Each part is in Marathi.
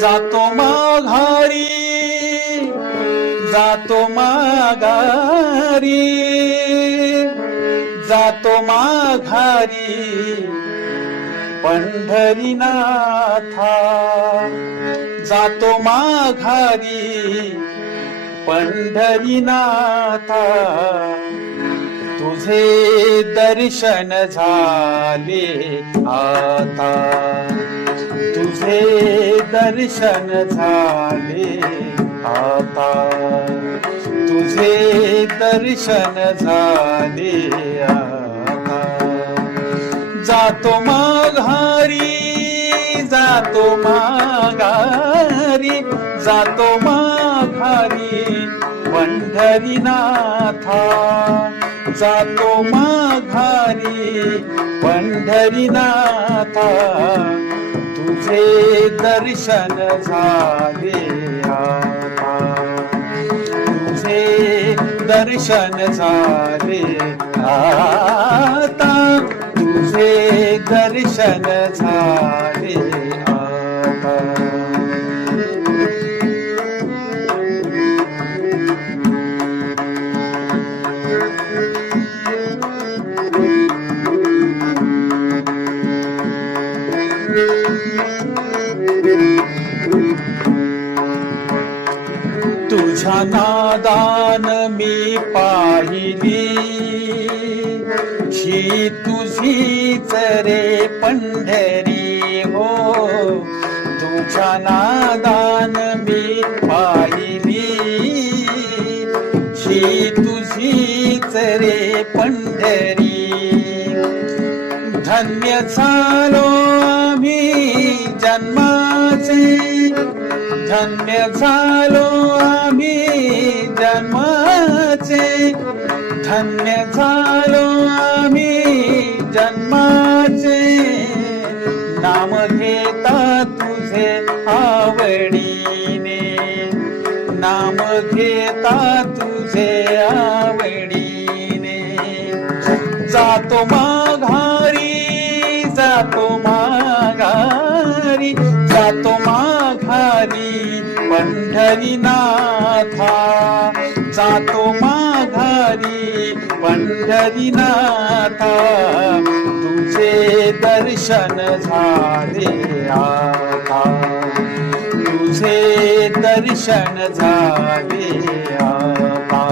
जातो माघारी जातो माघारी जातो माघारी पंढरीनाथा जातो माघारी पंढरीनाथा तुझे दर्शन झाले आता तुझे दर्शन झाले आता तुझे दर्शन झाले आता जातो माघारी जातो माघारी जातो माघारी पंढरीनाथा जातो माघारी पंढरीनाथा तुझे दर्शन झाले आता तुझे दर्शन झाले आता तुझे दर्शन झाले आता तुझ्या नादान मी पाहिली ही तुझीच रे पंढरी हो तुझ्या नादान मी पाहिली ही तुझीच रे पंढरी धन्य झालो आम्ही जन्माचे धन्य झालो आम्ही जन्माचे धन्य झालो आम्ही जन्माचे नाम घेता तुझे आवडीने नाम घेता तुझे आवडीने जातो माघारी जातो माघारी जातो माघारी पंढरीनाथा जातो माघारी पंढरीनाथा तुझे दर्शन झाले आता तुझे दर्शन झाले आता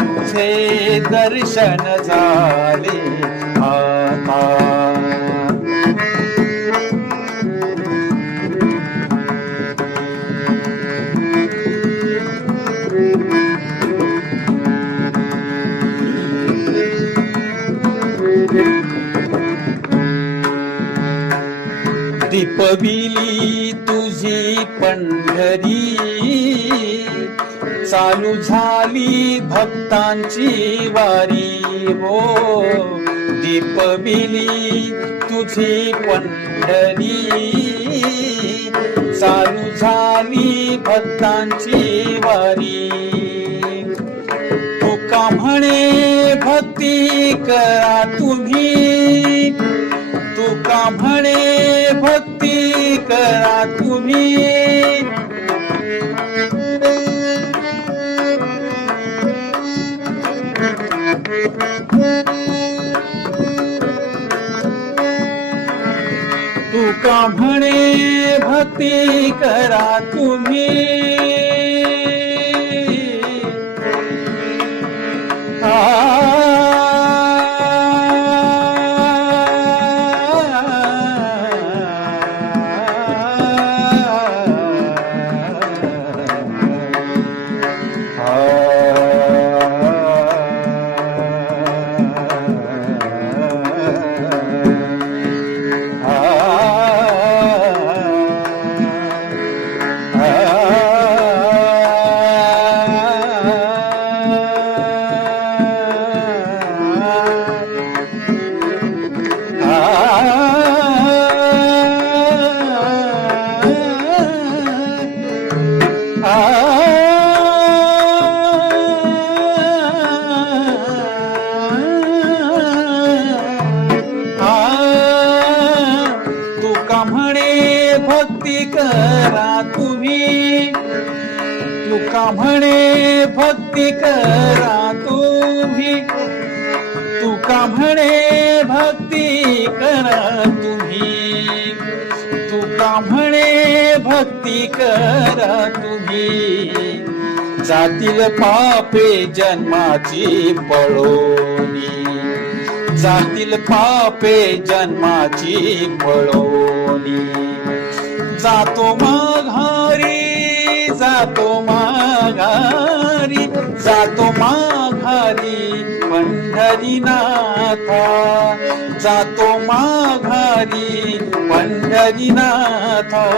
तुझे दर्शन झाले आता दीपविली तुझी पंढरी चालू झाली भक्तांची वारी हो दीपविली तुझी पंढरी चालू झाली भक्तांची वारी तुका म्हणे भक्ती करा तुम्ही तुका म्हणे भक्ती करा तुम्ही तुका म्हणे भक्ती करा तुम्ही भक्ती करा तुम्ही. तुका म्हणे भक्ती करा तुम्ही. तुका म्हणे भक्ती करा तुम्ही. तुका म्हणे भक्ती करा तुम्ही. जातील पापे जन्माची पळोनी. जातील पापे जन्माची पळोनी. जातो माघारी जातो माघारी जातो माघारी पंढरीनाथा. जातो माघारी पंढरीनाथा.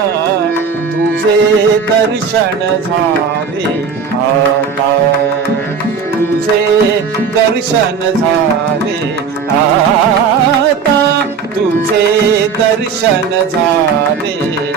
तुझे दर्शन झाले आता. तुझे दर्शन झाले आता. तुझे दर्शन झाले